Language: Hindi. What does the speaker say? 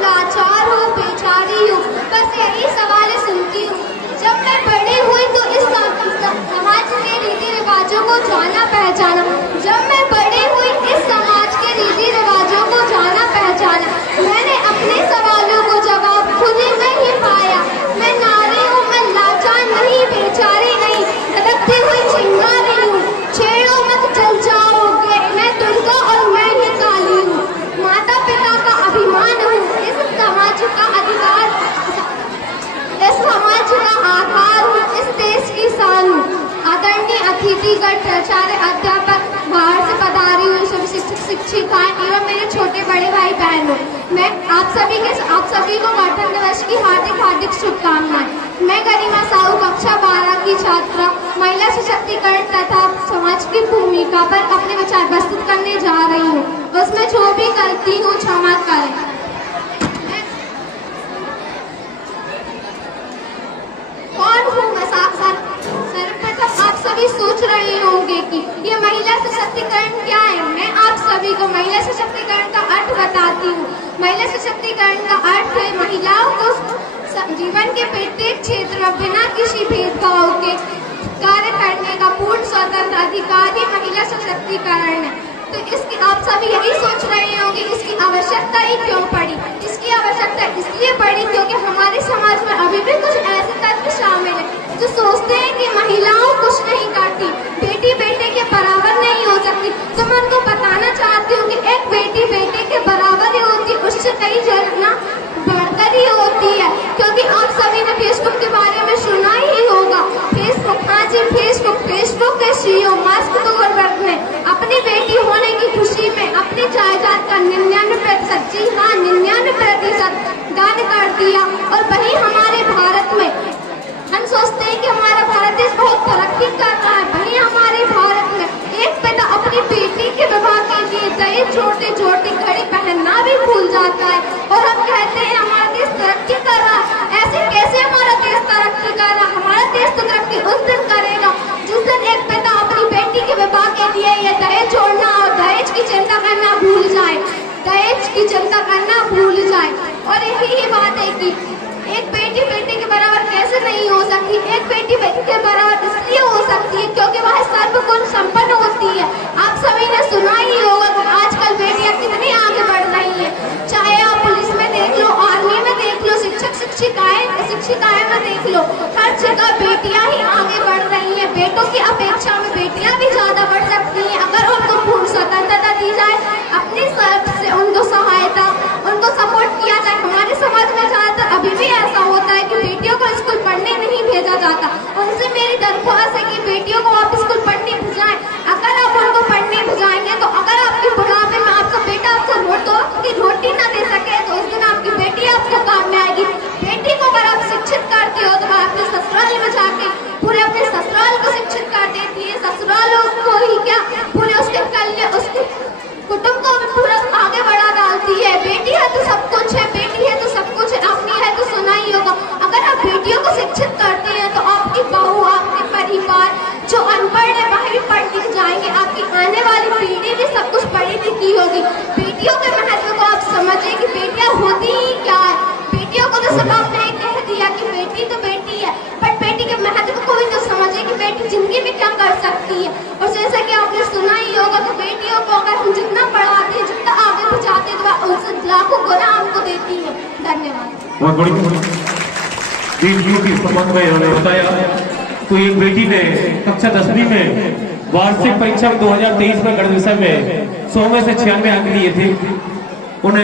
लाचार हूँ, बेचारी हूँ, बस यही सवाल सुनती हूँ। जब मैं बड़ी हुई तो इस समाज के रीति रिवाजों को जाना पहचाना। जब मैं बड़ी हुई इस समाज के रीति रिवाजों को जाना पहचाना। मैंने अपने सवालों को जवाब खुद में ही पाया। मैं नारी हूँ, मैं लाचार नहीं, बेचारी नहीं, धड़कती हुई चिंगारी हूँ। छेड़ो मत जल जाओगे, मैं दुर्गा और मैं ही काली हूँ। माता पिता का अभिमान हूँ, इस समाज का अधिकार, इस समाज का आधार हूँ, इस देश की शान हूँ। आदरणीय अतिथिगण, प्राचार्य, अध्यापक, बाहर से पधारी हुई सभी शिक्षक शिक्षिकाएं एवं मेरे छोटे बड़े भाई बहनों, मैं आप सभी को गणतंत्र दिवस की हार्दिक शुभकामनाएं। मैं गरिमा साहू कक्षा 12 की छात्रा महिला सशक्तिकरण तथा समाज की भूमिका पर अपने विचार प्रस्तुत करने जा रही हूँ। उसमें जो भी गलती हूँ क्षमा करें। कौन हूँ मैं? सर्वप्रथम आप सभी सोच रहे होंगे कि ये महिला सशक्तिकरण क्या है। मैं आप सभी को महिला सशक्तिकरण का अर्थ बताती हूँ। महिला सशक्तिकरण का अर्थ है महिलाओं को जीवन के प्रत्येक क्षेत्र में बिना किसी भेदभाव के कार्य करने का पूर्ण स्वतंत्र अधिकार ही महिला सशक्तिकरण है। तो इसकी आप सभी यही सोच रहे होंगे इसकी आवश्यकता ही क्यों पड़ी। इसकी आवश्यकता इसलिए पड़ी क्योंकि हमारे समाज में अभी भी कुछ ऐसे तत्व शामिल है जो सोचते हैं कि महिलाओं कुछ नहीं करती, बेटी बेटे के बराबर नहीं हो सकती। तो मैं उनको बताना चाहती हूँ कि एक बेटी बेटे के बराबर ही होती, उससे कई जना बढ़कर ही होती है। क्योंकि आप सभी ने फेसबुक के बारे में सुना ही होगा। फेसबुक, हाँ जी, फेसबुक के सीईओ मार्क जुकरबर्ग ने अपनी बेटी होने की खुशी में अपनी जायदाद का 99%, जी हाँ 99% दान कर दिया। और वही हमारे भारत में हम सोचते हैं कि हमारा भारत देश बहुत तरक्की कर रहा है। वही हमारे भारत में एक पिता अपनी बेटी के विवाह के लिए दहेज जोड़ते घड़ी पहनना भी भूल जाता है। और हम कहते हैं हमारा देश तरक्की कर रहा है। ऐसे कैसे हमारा देश तरक्की कर रहा है? हमारा देश तो तरक्की उस दिन करेगा जिस दिन एक पिता अपनी बेटी के विवाह के लिए ये दहेज जोड़ना और दहेज की चिंता करना भूल जाए, दहेज की चिंता करना भूल जाए। और यही बात है कि एक बेटी बेटे के बराबर कैसे नहीं हो सकती। एक बेटी बेटी के बराबर इसलिए हो सकती है क्योंकि वह सर्वगुण संपन्न होती है। आप सभी ने सुना ही होगा कि आजकल बेटियां कितनी आगे बढ़ रही हैं। चाहे आप पुलिस में देख लो, आर्मी में देख लो, शिक्षक शिक्षिकाएं में देख लो, हर जगह बेटियां ही आगे बढ़ रही हैं। बेटों की अपेक्षा में बेटियां भी ज्यादा बढ़ सकती हैं अगर उनको पूर्ण स्वतंत्रता दी जाए, अपनी तरफ से उनको सहायता, उनको सपोर्ट किया जाए। हमारे समाज में ज्यादातर अभी भी ऐसा होता है कि बेटियों को स्कूल पढ़ने नहीं भेजा जाता। उनसे मेरी दरख्वास्त है कि बेटियों को आप स्कूल पढ़ने भेजाएं। अगर आप उनको पढ़ने भेजाएंगे तो अगर आपके बुढ़ापे में आपका बेटा आपको रोटी ना दे सके तो उस दिन आपकी बेटी आपको काम में आएगी। बेटी को अगर आप शिक्षित करते हो तो वह अपने ससुराल में जाके पूरे अपने ससुराल को शिक्षित कर देती है। ससुरालों को ही क्या, पूरे उसके कल्याण, उसके कुटुंब को पूरा आगे बढ़ा डालती है। बेटी है तो सब कुछ है, बेटी है तो सब कुछ है, अपनी है तो सुना ही होगा। अगर आप बेटियों को शिक्षित करते हैं तो आपकी बहू, आपके परिवार जो अनपढ़ है वह भी पढ़ लिख जाएंगे। आपकी आने वाली पीढ़ी भी सब कुछ पढ़ी लिखी होगी। बेटियों के महत्व को आप समझिए कि बेटियां होती ही क्या है। बेटियों को तो सब आपने कह दिया कि बेटी तो बेटी है, बट बेटी के महत्व को भी तो समझिए कि बेटी जिंदगी में क्या कर सकती है। और जैसा कि आपने सुना ही होगा तो बेटियों को अगर हम जितना पढ़ाते हैं, जितना आगे पहुँचाते हैं तो वह उनसे लाखों गुना हमको देती है। धन्यवाद। बहुत बड़ी के संबंध में उन्होंने बताया तो एक बेटी ने कक्षा 10वीं में वार्षिक परीक्षा 2023 में गणित विषय में 100 में से 96 अंक लिए थे। उन्हें